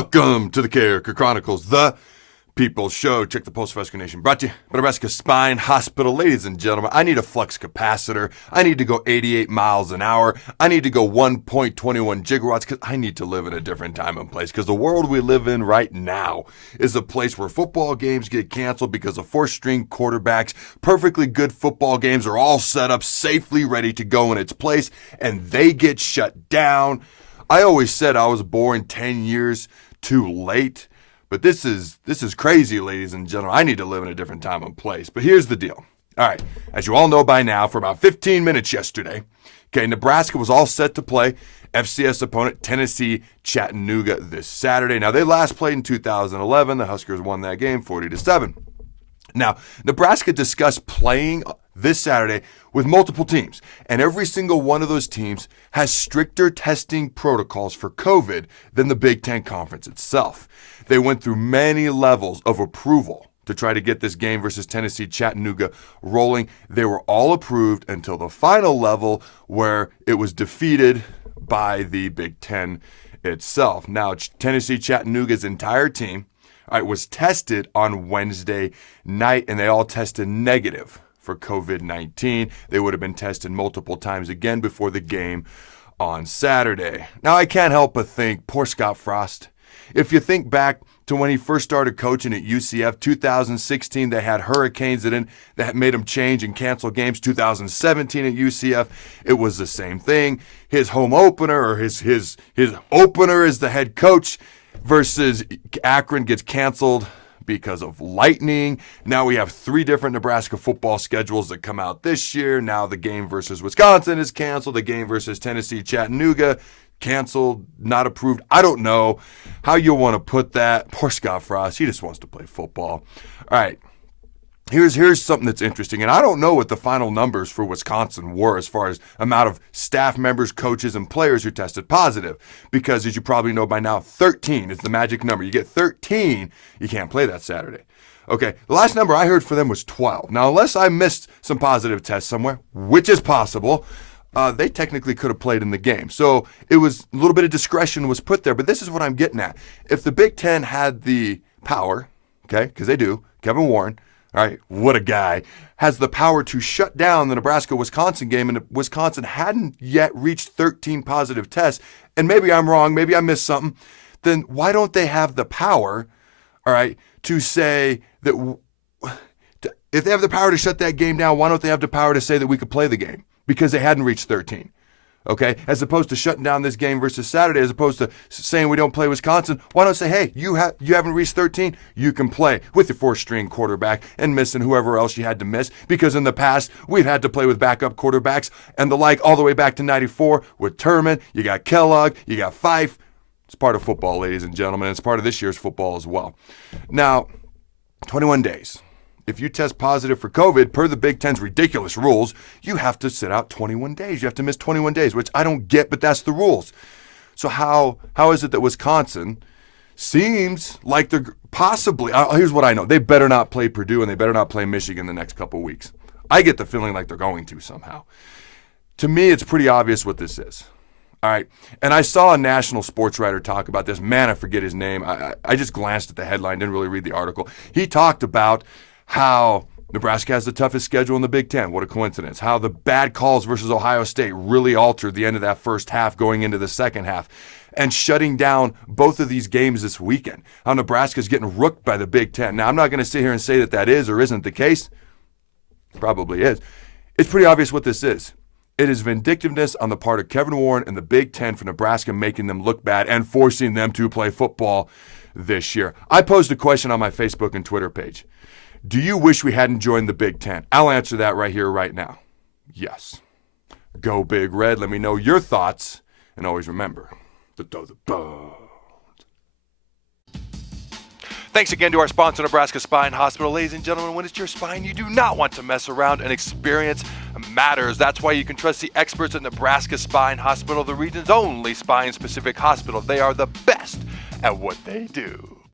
Welcome to the Carriker Chronicles, the People's Show. Check the Pulse of Husker Nation. Brought to you by Nebraska Spine Hospital. Ladies and gentlemen, I need a flux capacitor. I need to go 88 miles an hour. I need to go 1.21 gigawatts because I need to live in a different time and place. Because the world we live in right now is a place where football games get canceled because of fourth-string quarterbacks. Perfectly good football games are all set up, safely ready to go in its place, and they get shut down. I always said I was born 10 years too late. But this is crazy, ladies and gentlemen. I need to live in a different time and place. But here's the deal. All right, as you all know by now, for about 15 minutes yesterday, Nebraska was all set to play FCS opponent Tennessee Chattanooga this Saturday. Now, they last played in 2011. The Huskers won that game 40-7. Now, Nebraska discussed playing this Saturday with multiple teams, and every single one of those teams has stricter testing protocols for COVID than the Big Ten Conference itself. They went through many levels of approval to try to get this game versus Tennessee Chattanooga rolling. They were all approved until the final level where it was defeated by the Big Ten itself. Now, Tennessee Chattanooga's entire team was tested on Wednesday night, and they all tested negative for COVID-19. They would have been tested multiple times again before the game on Saturday. Now, I can't help but think, poor Scott Frost. If you think back to when he first started coaching at UCF, 2016, they had hurricanes that made him change and cancel games. 2017 at UCF, it was the same thing. His home opener, or his opener as the head coach versus Akron gets canceled because of lightning. Now we have 3 different Nebraska football schedules that come out this year. Now the game versus Wisconsin is canceled. The game versus Tennessee Chattanooga canceled, not approved. I don't know how you want to put that. Poor Scott Frost. He just wants to play football. All right. Here's something that's interesting, and I don't know what the final numbers for Wisconsin were as far as amount of staff members, coaches, and players who tested positive, because as you probably know by now, 13 is the magic number. You get 13, you can't play that Saturday. Okay, the last number I heard for them was 12. Now, unless I missed some positive tests somewhere, which is possible, they technically could have played in the game. So it was a little bit of discretion was put there, but this is what I'm getting at. If the Big Ten had the power, okay, because they do, Kevin Warren, all right, what a guy, has the power to shut down the Nebraska-Wisconsin game, and Wisconsin hadn't yet reached 13 positive tests, and maybe I'm wrong, maybe I missed something, then why don't they have the power, all right, to say that if they have the power to shut that game down, why don't they have the power to say that we could play the game? Because they hadn't reached 13. Okay, as opposed to shutting down this game versus Saturday, as opposed to saying we don't play Wisconsin, why don't say, hey, you haven't reached 13, you can play with your fourth-string quarterback and missing whoever else you had to miss, because in the past, we've had to play with backup quarterbacks and the like all the way back to 94 with Turman, you got Kellogg, you got Fife. It's part of football, ladies and gentlemen. It's part of this year's football as well. Now, 21 days. If you test positive for COVID, per the Big Ten's ridiculous rules, you have to sit out 21 days. You have to miss 21 days, which I don't get, but that's the rules. So how is it that Wisconsin seems like they're possibly, here's what I know, they better not play Purdue and they better not play Michigan the next couple weeks. I get the feeling like they're going to somehow. To me, it's pretty obvious what this is. All right, and I saw a national sports writer talk about this. Man, I forget his name. I just glanced at the headline, didn't really read the article. He talked about how Nebraska has the toughest schedule in the Big Ten. What a coincidence. How the bad calls versus Ohio State really altered the end of that first half going into the second half. And shutting down both of these games this weekend. How Nebraska's getting rooked by the Big Ten. Now, I'm not going to sit here and say that is or isn't the case. Probably is. It's pretty obvious what this is. It is vindictiveness on the part of Kevin Warren and the Big Ten for Nebraska, making them look bad and forcing them to play football this year. I posed a question on my Facebook and Twitter page. Do you wish we hadn't joined the Big Ten? I'll answer that right here, right now. Yes. Go Big Red. Let me know your thoughts. And always remember to throw the bones. Thanks again to our sponsor, Nebraska Spine Hospital. Ladies and gentlemen, when it's your spine, you do not want to mess around, and experience matters. That's why you can trust the experts at Nebraska Spine Hospital, the region's only spine-specific hospital. They are the best at what they do.